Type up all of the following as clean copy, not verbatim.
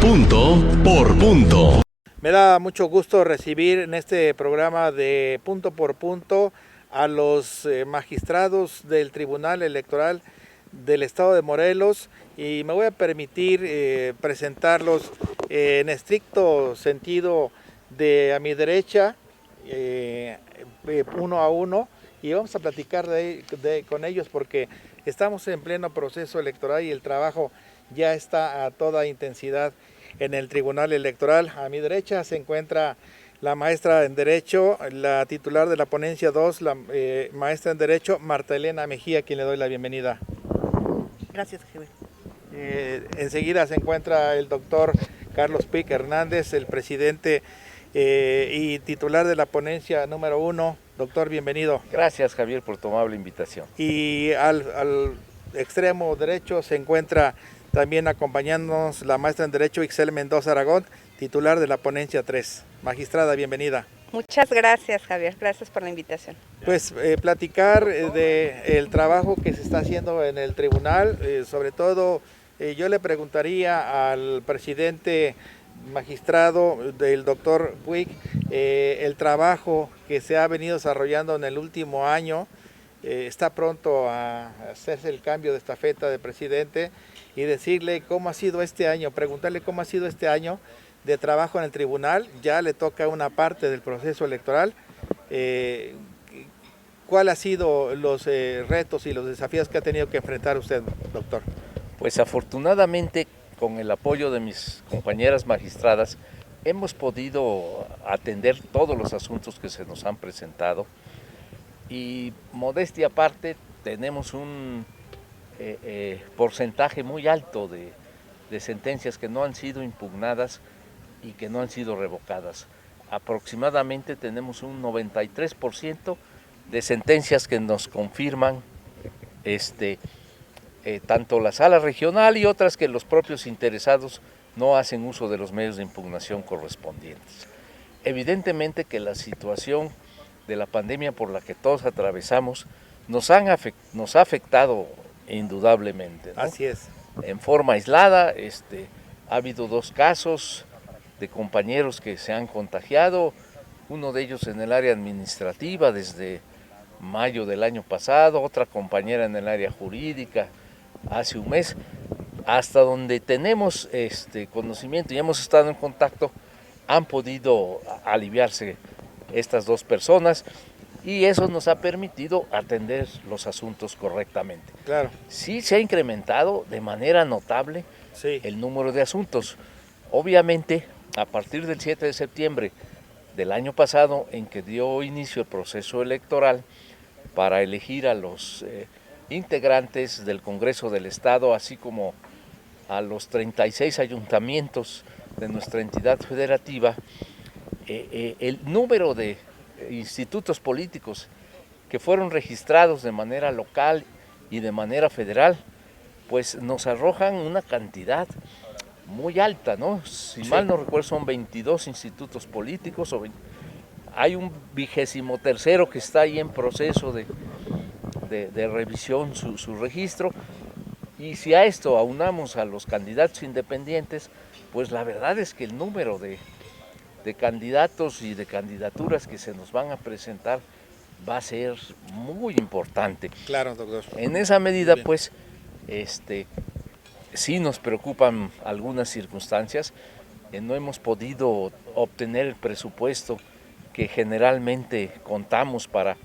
Punto por punto. Me da mucho gusto recibir en este programa de Punto por Punto a los magistrados del Tribunal Electoral del Estado de Morelos, y me voy a permitir presentarlos en estricto sentido de a mi derecha, uno a uno, y vamos a platicar con ellos porque estamos en pleno proceso electoral y el trabajo ya está a toda intensidad en el Tribunal Electoral. A mi derecha se encuentra la maestra en Derecho, la titular de la ponencia 2, la maestra en Derecho, Marta Elena Mejía, a quien le doy la bienvenida. Gracias, Javier. Enseguida se encuentra el doctor Carlos Puig Hernández, el presidente y titular de la ponencia número 1. Doctor, bienvenido. Gracias, Javier, por tu amable invitación. Y al extremo derecho se encuentra también acompañándonos la maestra en Derecho Ixel Mendoza Aragón, titular de la ponencia 3. Magistrada, bienvenida. Muchas gracias, Javier. Gracias por la invitación. Pues platicar del trabajo que se está haciendo en el tribunal, sobre todo yo le preguntaría al presidente magistrado del doctor Puig el trabajo que se ha venido desarrollando en el último año. Está pronto a hacerse el cambio de estafeta de presidente y decirle cómo ha sido este año, preguntarle cómo ha sido este año de trabajo en el tribunal. Ya le toca una parte del proceso electoral. ¿Cuál ha sido los retos y los desafíos que ha tenido que enfrentar usted, doctor? Pues afortunadamente, con el apoyo de mis compañeras magistradas, hemos podido atender todos los asuntos que se nos han presentado y, modestia aparte, tenemos un porcentaje muy alto de sentencias que no han sido impugnadas y que no han sido revocadas. Aproximadamente tenemos un 93% de sentencias que nos confirman tanto la sala regional y otras que los propios interesados no hacen uso de los medios de impugnación correspondientes. Evidentemente que la situación de la pandemia por la que todos atravesamos nos ha afectado indudablemente, ¿no? Así es. En forma aislada, ha habido 2 casos de compañeros que se han contagiado, uno de ellos en el área administrativa desde mayo del año pasado, otra compañera en el área jurídica hace un mes. Hasta donde tenemos conocimiento y hemos estado en contacto, han podido aliviarse estas 2 personas y eso nos ha permitido atender los asuntos correctamente. Claro. Sí se ha incrementado de manera notable el número de asuntos. Obviamente, a partir del 7 de septiembre del año pasado, en que dio inicio el proceso electoral para elegir a los integrantes del Congreso del Estado, así como a los 36 ayuntamientos de nuestra entidad federativa, el número de institutos políticos que fueron registrados de manera local y de manera federal, pues nos arrojan una cantidad muy alta, ¿no? Si mal no recuerdo, son 22 institutos políticos, hay un 23º que está ahí en proceso de revisión su registro, y si a esto aunamos a los candidatos independientes, pues la verdad es que el número de candidatos y de candidaturas que se nos van a presentar va a ser muy importante. Claro, doctor. En esa medida, pues, sí nos preocupan algunas circunstancias. No hemos podido obtener el presupuesto que generalmente contamos para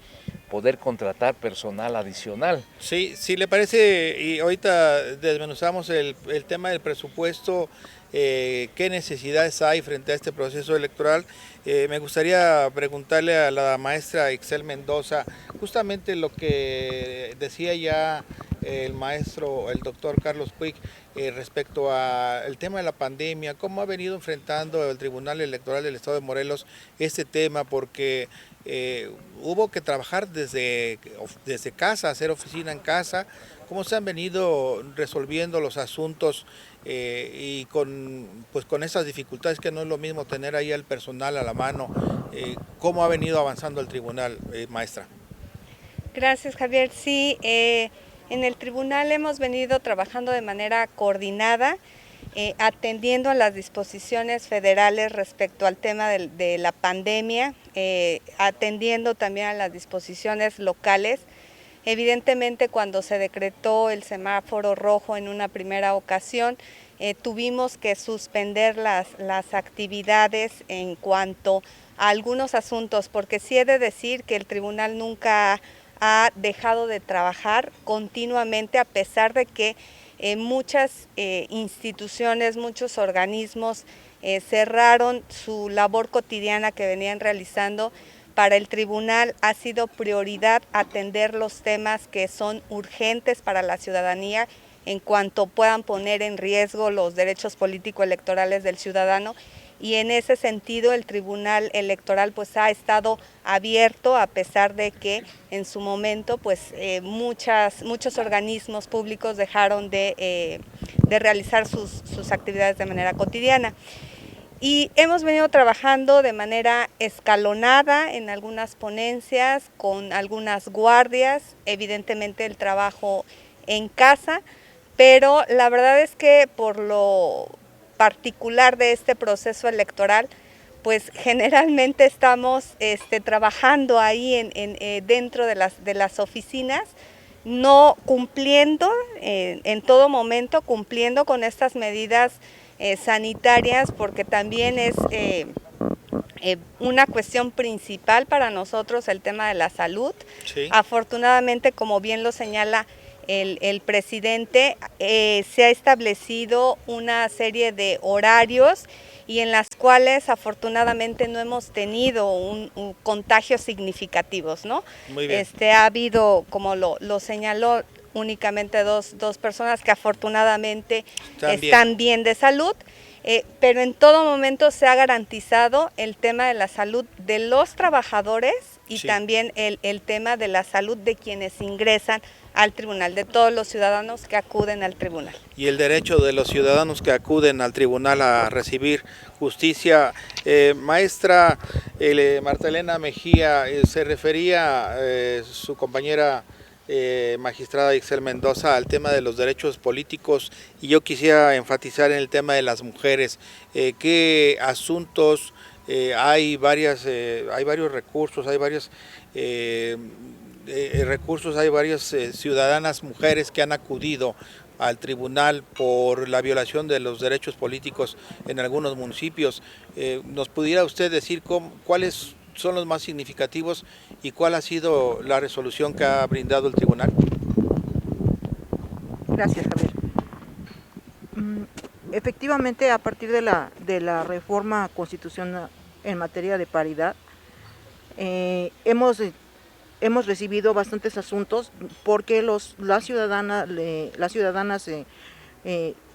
poder contratar personal adicional. Sí, si le parece, y ahorita desmenuzamos el tema del presupuesto, qué necesidades hay frente a este proceso electoral. Me gustaría preguntarle a la maestra Ixel Mendoza justamente lo que decía ya el maestro, el doctor Carlos Puig, respecto al tema de la pandemia, cómo ha venido enfrentando el Tribunal Electoral del Estado de Morelos este tema, porque hubo que trabajar desde casa, hacer oficina en casa. ¿Cómo se han venido resolviendo los asuntos y con esas dificultades, que no es lo mismo tener ahí al personal a la mano? ¿Cómo ha venido avanzando el tribunal, maestra? Gracias, Javier. Sí, en el tribunal hemos venido trabajando de manera coordinada atendiendo a las disposiciones federales respecto al tema de la pandemia, atendiendo también a las disposiciones locales. Evidentemente, cuando se decretó el semáforo rojo en una primera ocasión, tuvimos que suspender las actividades en cuanto a algunos asuntos, porque sí he de decir que el tribunal nunca ha dejado de trabajar continuamente, a pesar de que muchas instituciones, muchos organismos cerraron su labor cotidiana que venían realizando. Para el tribunal ha sido prioridad atender los temas que son urgentes para la ciudadanía en cuanto puedan poner en riesgo los derechos político-electorales del ciudadano, y en ese sentido el Tribunal Electoral pues ha estado abierto, a pesar de que en su momento pues muchos organismos públicos dejaron de realizar sus actividades de manera cotidiana. Y hemos venido trabajando de manera escalonada en algunas ponencias, con algunas guardias, evidentemente el trabajo en casa, pero la verdad es que por lo particular de este proceso electoral, pues generalmente estamos trabajando ahí dentro de las oficinas, no cumpliendo en todo momento, cumpliendo con estas medidas sanitarias, porque también es una cuestión principal para nosotros el tema de la salud. Sí. Afortunadamente, como bien lo señala el presidente, se ha establecido una serie de horarios y en las cuales afortunadamente no hemos tenido un contagios significativos, ¿no? Muy bien. Ha habido, como lo señaló, únicamente dos personas que afortunadamente están bien de salud, pero en todo momento se ha garantizado el tema de la salud de los trabajadores y sí, también el tema de la salud de quienes ingresan al tribunal, de todos los ciudadanos que acuden al tribunal. Y el derecho de los ciudadanos que acuden al tribunal a recibir justicia. Maestra Marta Elena Mejía, se refería su compañera magistrada Ixel Mendoza al tema de los derechos políticos, y yo quisiera enfatizar en el tema de las mujeres. ¿Qué asuntos? Hay varios recursos, hay varios hay varias ciudadanas mujeres que han acudido al tribunal por la violación de los derechos políticos en algunos municipios. ¿Nos pudiera usted decir cuáles son los más significativos y cuál ha sido la resolución que ha brindado el tribunal? Gracias, Javier. Efectivamente, a partir de la reforma constitucional en materia de paridad, hemos recibido bastantes asuntos porque las ciudadanas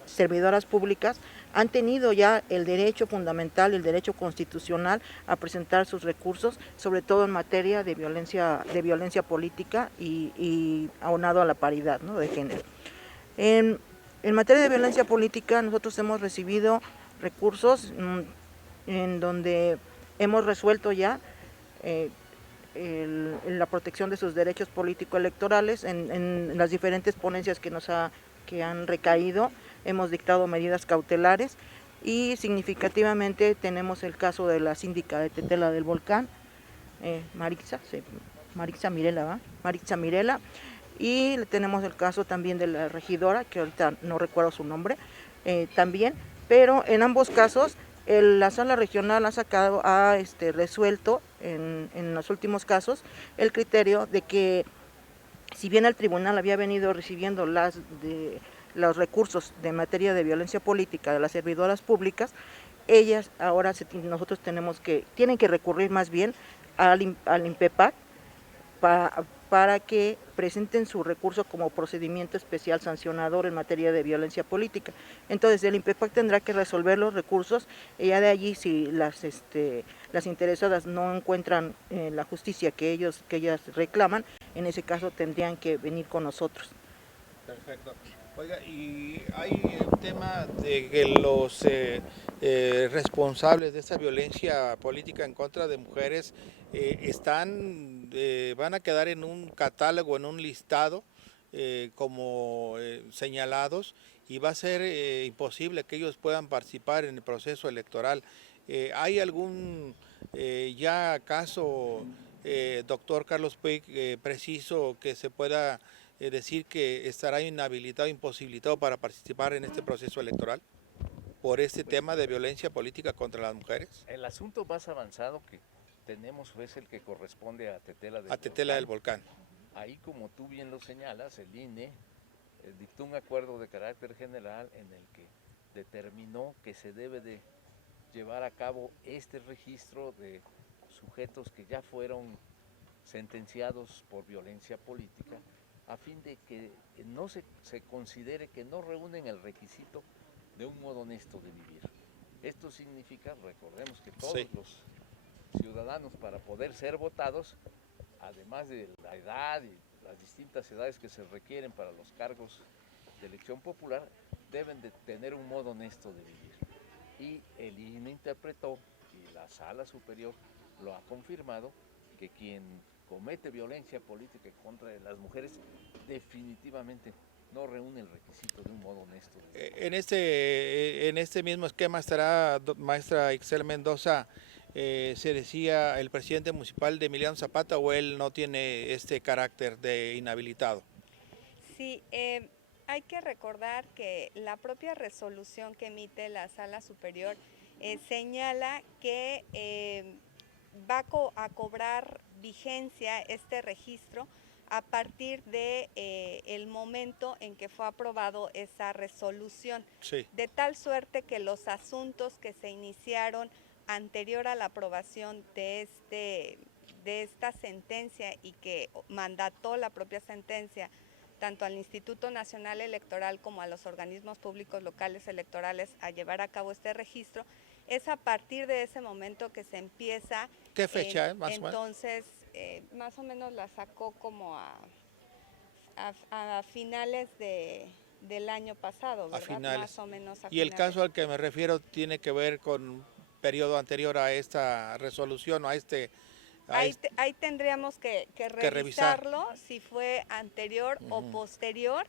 servidoras públicas han tenido ya el derecho fundamental, el derecho constitucional a presentar sus recursos, sobre todo en materia de violencia política y aunado a la paridad, ¿no?, de género. En materia de violencia política, nosotros hemos recibido recursos en donde hemos resuelto ya la protección de sus derechos político-electorales en las diferentes ponencias que han recaído. Hemos dictado medidas cautelares y significativamente tenemos el caso de la síndica de Tetela del Volcán, Maritza Mirela, y tenemos el caso también de la regidora, que ahorita no recuerdo su nombre, también, pero en ambos casos la sala regional ha resuelto en los últimos casos el criterio de que, si bien el tribunal había venido recibiendo los recursos de materia de violencia política de las servidoras públicas, ellas ahora tienen que recurrir más bien al INPEPAC para que presenten su recurso como procedimiento especial sancionador en materia de violencia política. Entonces el INPEPAC tendrá que resolver los recursos, y ya de allí, si las interesadas no encuentran la justicia que ellas reclaman, en ese caso tendrían que venir con nosotros. Perfecto. Oiga, y hay el tema de que los responsables de esta violencia política en contra de mujeres van a quedar en un catálogo, en un listado como señalados, y va a ser imposible que ellos puedan participar en el proceso electoral. ¿Hay algún ya caso, doctor Carlos Puig, preciso que se pueda decir que estará inhabilitado, imposibilitado para participar en este proceso electoral por este tema de violencia política contra las mujeres? El asunto más avanzado que tenemos es el que corresponde a Tetela del Volcán. Ahí, como tú bien lo señalas, el INE dictó un acuerdo de carácter general en el que determinó que se debe de llevar a cabo este registro de sujetos que ya fueron sentenciados por violencia política, a fin de que no se considere que no reúnen el requisito de un modo honesto de vivir. Esto significa, recordemos que todos los ciudadanos, para poder ser votados, además de la edad y las distintas edades que se requieren para los cargos de elección popular, deben de tener un modo honesto de vivir. Y el INE interpretó, y la Sala Superior lo ha confirmado, que quien comete violencia política contra las mujeres definitivamente no reúne el requisito de un modo honesto de vivir. En este mismo esquema estará, maestra Ixel Mendoza, se decía el presidente municipal de Emiliano Zapata, o él no tiene este carácter de inhabilitado. Sí, hay que recordar que la propia resolución que emite la Sala Superior señala que va a cobrar vigencia este registro a partir de el momento en que fue aprobado esa resolución, sí, de tal suerte que los asuntos que se iniciaron anterior a la aprobación de esta sentencia y que mandató la propia sentencia tanto al Instituto Nacional Electoral como a los organismos públicos locales electorales a llevar a cabo este registro, es a partir de ese momento que se empieza. ¿Qué fecha más o menos? Entonces, más o menos la sacó como a finales del año pasado, ¿verdad? A finales. Más o menos a y el finales. caso al que me refiero tiene que ver con un periodo anterior a esta resolución o a este... Ahí tendríamos que revisarlo, si fue anterior o posterior.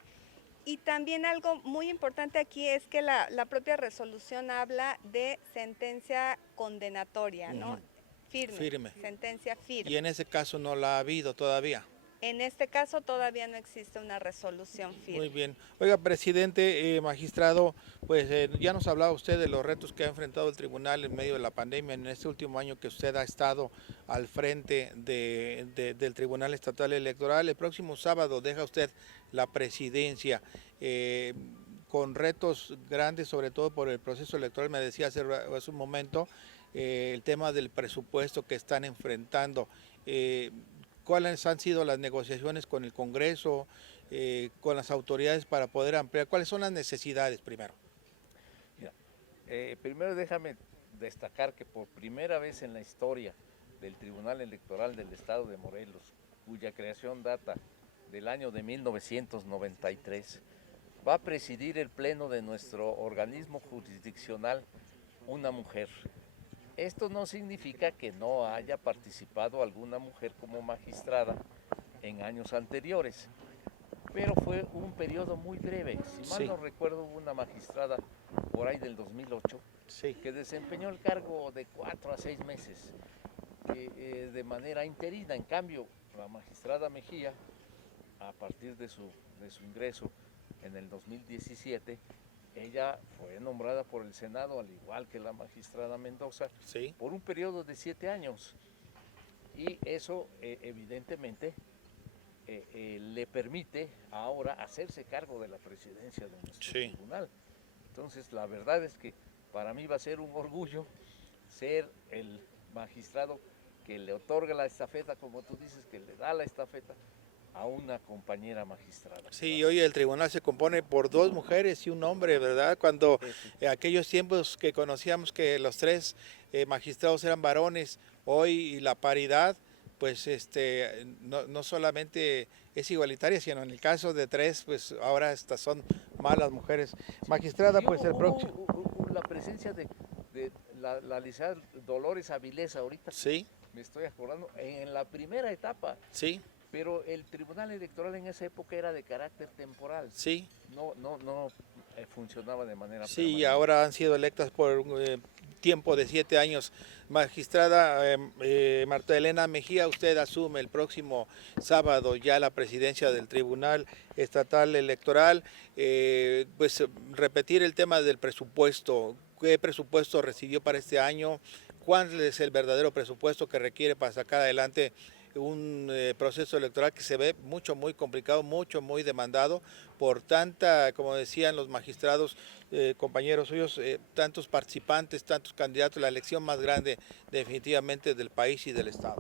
Y también algo muy importante aquí es que la propia resolución habla de sentencia condenatoria, ¿no? Firme. Sentencia firme. Y en ese caso no la ha habido todavía. En este caso todavía no existe una resolución firme. Muy bien. Oiga, presidente, magistrado, pues ya nos hablaba usted de los retos que ha enfrentado el tribunal en medio de la pandemia en este último año que usted ha estado al frente del Tribunal Estatal Electoral. El próximo sábado deja usted la presidencia con retos grandes, sobre todo por el proceso electoral. Me decía hace un momento el tema del presupuesto que están enfrentando. ¿Cuáles han sido las negociaciones con el Congreso, con las autoridades para poder ampliar? ¿Cuáles son las necesidades primero? Mira, primero déjame destacar que por primera vez en la historia del Tribunal Electoral del Estado de Morelos, cuya creación data del año de 1993, va a presidir el pleno de nuestro organismo jurisdiccional una mujer. Esto no significa que no haya participado alguna mujer como magistrada en años anteriores, pero fue un periodo muy breve. Si mal no recuerdo, hubo una magistrada por ahí del 2008 que desempeñó el cargo de 4 a 6 meses de manera interina. En cambio, la magistrada Mejía, a partir de su ingreso en el 2017, ella fue nombrada por el Senado, al igual que la magistrada Mendoza, por un periodo de 7 años. Y eso evidentemente le permite ahora hacerse cargo de la presidencia de nuestro tribunal. Entonces, la verdad es que para mí va a ser un orgullo ser el magistrado que le otorga la estafeta, como tú dices, que le da la estafeta a una compañera magistrada. Sí, hoy el tribunal se compone por 2 mujeres y un hombre, ¿verdad? Cuando aquellos tiempos que conocíamos que los 3 magistrados eran varones, hoy la paridad, pues no solamente es igualitaria, sino en el caso de 3, pues ahora estas son más las mujeres. Magistrada, pues el próximo... La presencia de la licenciada Dolores Avilés ahorita, me estoy acordando, en la primera etapa. Pero el Tribunal Electoral en esa época era de carácter temporal. No funcionaba de manera Sí, permanente. y ahora han sido electas por tiempo de 7 años. Magistrada Marta Elena Mejía, usted asume el próximo sábado ya la presidencia del Tribunal Estatal Electoral. Pues repetir el tema del presupuesto. ¿Qué presupuesto recibió para este año? ¿Cuál es el verdadero presupuesto que requiere para sacar adelante un proceso electoral que se ve muy complicado, muy demandado por tanta, como decían los magistrados, compañeros suyos, tantos participantes, tantos candidatos, la elección más grande definitivamente del país y del Estado?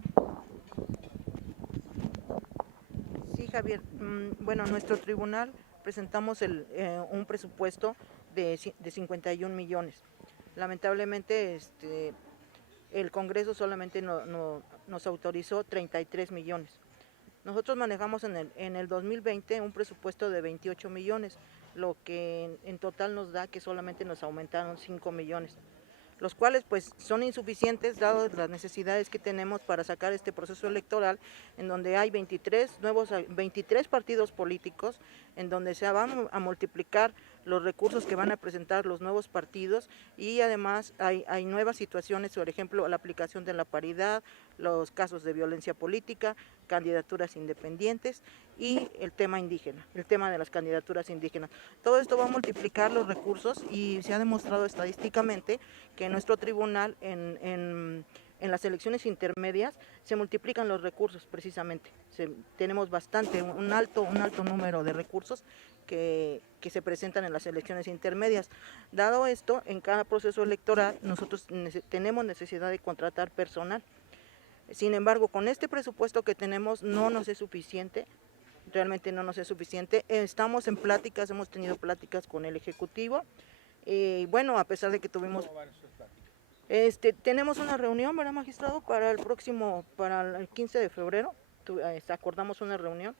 Sí, Javier. Bueno, nuestro tribunal presentamos un presupuesto de 51 millones. Lamentablemente, el Congreso solamente nos autorizó 33 millones. Nosotros manejamos en el 2020 un presupuesto de 28 millones, lo que en total nos da que solamente nos aumentaron 5 millones, los cuales pues son insuficientes dadas las necesidades que tenemos para sacar este proceso electoral, en donde hay 23 partidos políticos, en donde se van a multiplicar los recursos que van a presentar los nuevos partidos, y además hay nuevas situaciones, por ejemplo, la aplicación de la paridad, los casos de violencia política, candidaturas independientes y el tema indígena, el tema de las candidaturas indígenas. Todo esto va a multiplicar los recursos, y se ha demostrado estadísticamente que en nuestro tribunal en las elecciones intermedias se multiplican los recursos precisamente. Tenemos un alto número de recursos que se presentan en las elecciones intermedias. Dado esto, en cada proceso electoral nosotros tenemos necesidad de contratar personal. Sin embargo, con este presupuesto que tenemos no nos es suficiente, realmente no nos es suficiente. Estamos en pláticas, hemos tenido pláticas con el Ejecutivo, y bueno, a pesar de que tuvimos... tenemos una reunión, ¿verdad, magistrado? Para el 15 de febrero, acordamos una reunión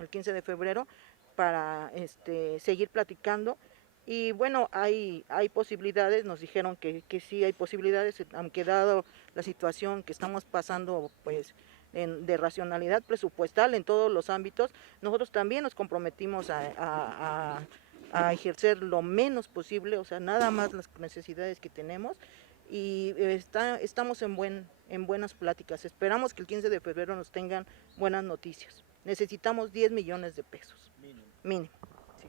el 15 de febrero para seguir platicando. Y bueno, hay posibilidades, nos dijeron que sí hay posibilidades, aunque dado la situación que estamos pasando, pues de racionalidad presupuestal en todos los ámbitos, nosotros también nos comprometimos a ejercer lo menos posible, o sea, nada más las necesidades que tenemos, y estamos en buenas pláticas. Esperamos que el 15 de febrero nos tengan buenas noticias. Necesitamos 10 millones de pesos. Mínimo. Sí.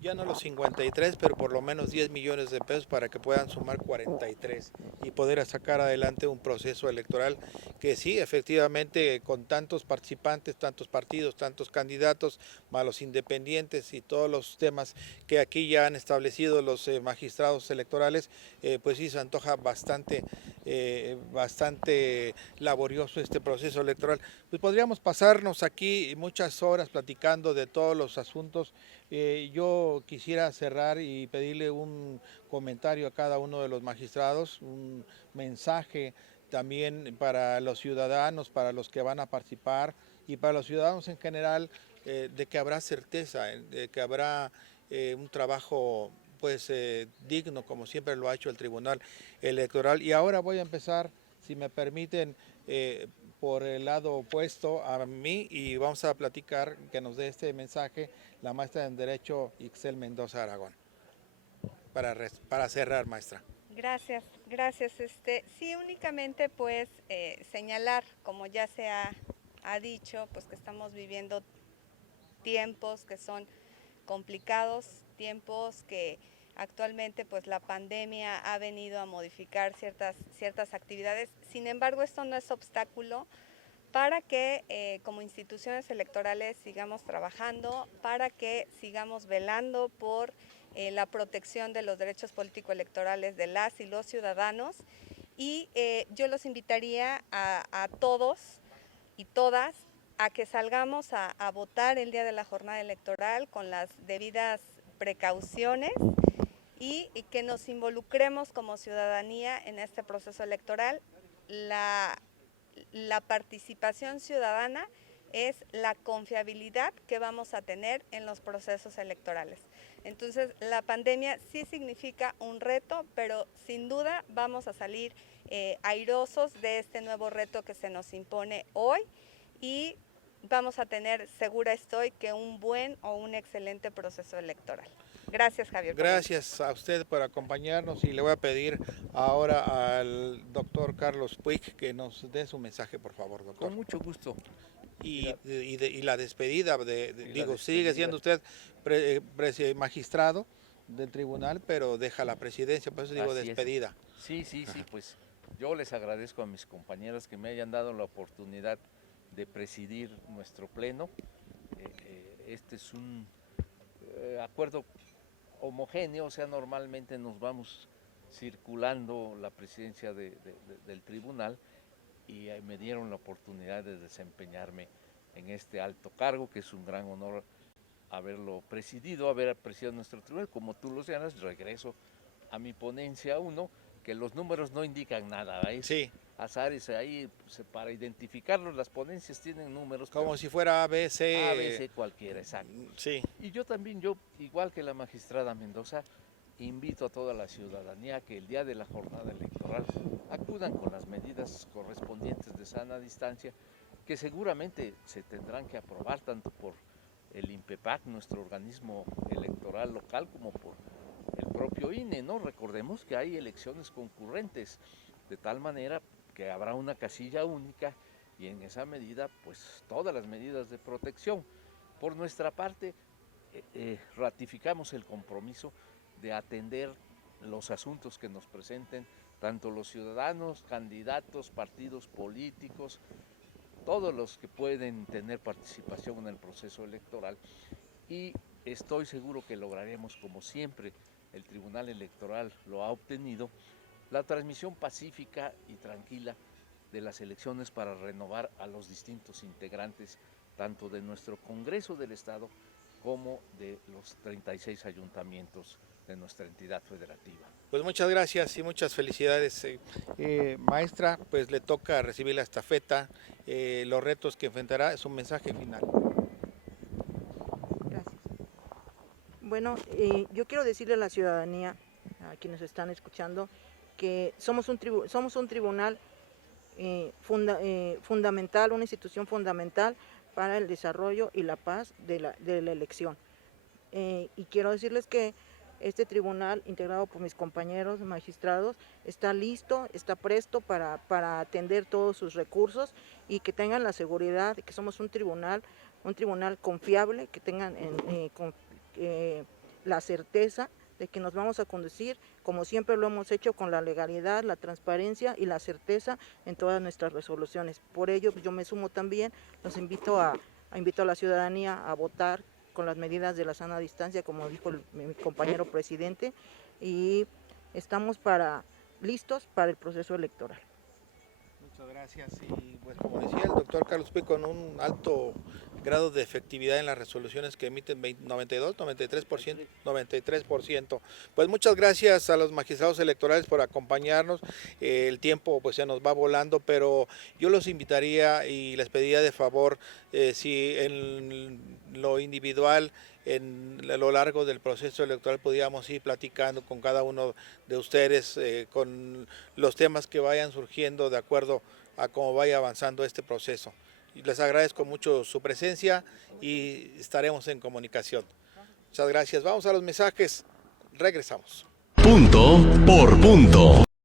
Ya no los 53, pero por lo menos 10 millones de pesos para que puedan sumar 43 y poder sacar adelante un proceso electoral que sí, efectivamente, con tantos participantes, tantos partidos, tantos candidatos, más los independientes y todos los temas que aquí ya han establecido los magistrados electorales, pues sí se antoja bastante laborioso este proceso electoral. Pues podríamos pasarnos aquí muchas horas platicando de todos los asuntos. Yo quisiera cerrar y pedirle un comentario a cada uno de los magistrados, un mensaje también para los ciudadanos, para los que van a participar y para los ciudadanos en general, de que habrá certeza, de que habrá un trabajo pues digno, como siempre lo ha hecho el Tribunal Electoral. Y ahora voy a empezar, si me permiten, por el lado opuesto a mí, y vamos a platicar, que nos dé este mensaje, la maestra en Derecho Ixel Mendoza Aragón. Para cerrar, maestra. Gracias. Sí, únicamente pues señalar, como ya se ha dicho, pues que estamos viviendo tiempos que son complicados, tiempos que actualmente pues la pandemia ha venido a modificar ciertas actividades. Sin embargo, esto no es obstáculo para que como instituciones electorales sigamos trabajando, para que sigamos velando por la protección de los derechos político-electorales de las y los ciudadanos. Y yo los invitaría a todos y todas a que salgamos a votar el día de la jornada electoral con las debidas precauciones y que nos involucremos como ciudadanía en este proceso electoral. La participación ciudadana es la confiabilidad que vamos a tener en los procesos electorales. Entonces, la pandemia sí significa un reto, pero sin duda vamos a salir airosos de este nuevo reto que se nos impone hoy, y vamos a tener, segura estoy, que un buen o un excelente proceso electoral. Gracias, Javier. Gracias a usted por acompañarnos y le voy a pedir ahora al doctor Carlos Puig que nos dé su mensaje, por favor, doctor. Con mucho gusto. Y la despedida, despedida. sigue siendo usted magistrado del tribunal, pero deja la presidencia, por eso digo Así despedida. Sí, pues yo les agradezco a mis compañeras que me hayan dado la oportunidad de presidir nuestro pleno. Este es un acuerdo homogéneo, o sea, normalmente nos vamos circulando la presidencia del tribunal y me dieron la oportunidad de desempeñarme en este alto cargo, que es un gran honor haberlo presidido, haber presidido nuestro tribunal. Como tú lo señalas, regreso a mi ponencia 1, que los números no indican nada, ¿eh? Sí. Azares ahí, para identificarlos, las ponencias tienen números. Como si fuera ABC. ABC cualquiera, exacto. Sí. Y yo también, igual que la magistrada Mendoza, invito a toda la ciudadanía que el día de la jornada electoral acudan con las medidas correspondientes de sana distancia, que seguramente se tendrán que aprobar tanto por el INPEPAC, nuestro organismo electoral local, como por el propio INE, ¿no? Recordemos que hay elecciones concurrentes, de tal manera que habrá una casilla única y en esa medida, pues todas las medidas de protección. Por nuestra parte, ratificamos el compromiso de atender los asuntos que nos presenten tanto los ciudadanos, candidatos, partidos políticos, todos los que pueden tener participación en el proceso electoral, y estoy seguro que lograremos, como siempre el Tribunal Electoral lo ha obtenido, la transmisión pacífica y tranquila de las elecciones para renovar a los distintos integrantes tanto de nuestro Congreso del Estado como de los 36 ayuntamientos de nuestra entidad federativa. Pues muchas gracias y muchas felicidades, maestra. Pues le toca recibir la estafeta, los retos que enfrentará, es un mensaje final. Gracias. Bueno, yo quiero decirle a la ciudadanía, a quienes están escuchando, que somos un tribunal fundamental, una institución fundamental para el desarrollo y la paz de la elección. Y quiero decirles que este tribunal, integrado por mis compañeros magistrados, está listo, está presto para atender todos sus recursos, y que tengan la seguridad de que somos un tribunal confiable, que tengan la certeza de que nos vamos a conducir como siempre lo hemos hecho, con la legalidad, la transparencia y la certeza en todas nuestras resoluciones. Por ello, yo me sumo también, los invito a la ciudadanía a votar con las medidas de la sana distancia, como dijo mi compañero presidente, y estamos listos para el proceso electoral. Muchas gracias. Y pues como decía el doctor Carlos Puig, con un alto grado de efectividad en las resoluciones que emiten, 93%. Pues muchas gracias a los magistrados electorales por acompañarnos. El tiempo pues se nos va volando, pero yo los invitaría y les pediría de favor, si en lo individual, a lo largo del proceso electoral podíamos ir platicando con cada uno de ustedes, con los temas que vayan surgiendo de acuerdo a cómo vaya avanzando este proceso. Y les agradezco mucho su presencia y estaremos en comunicación. Muchas gracias. Vamos a los mensajes. Regresamos. Punto por punto.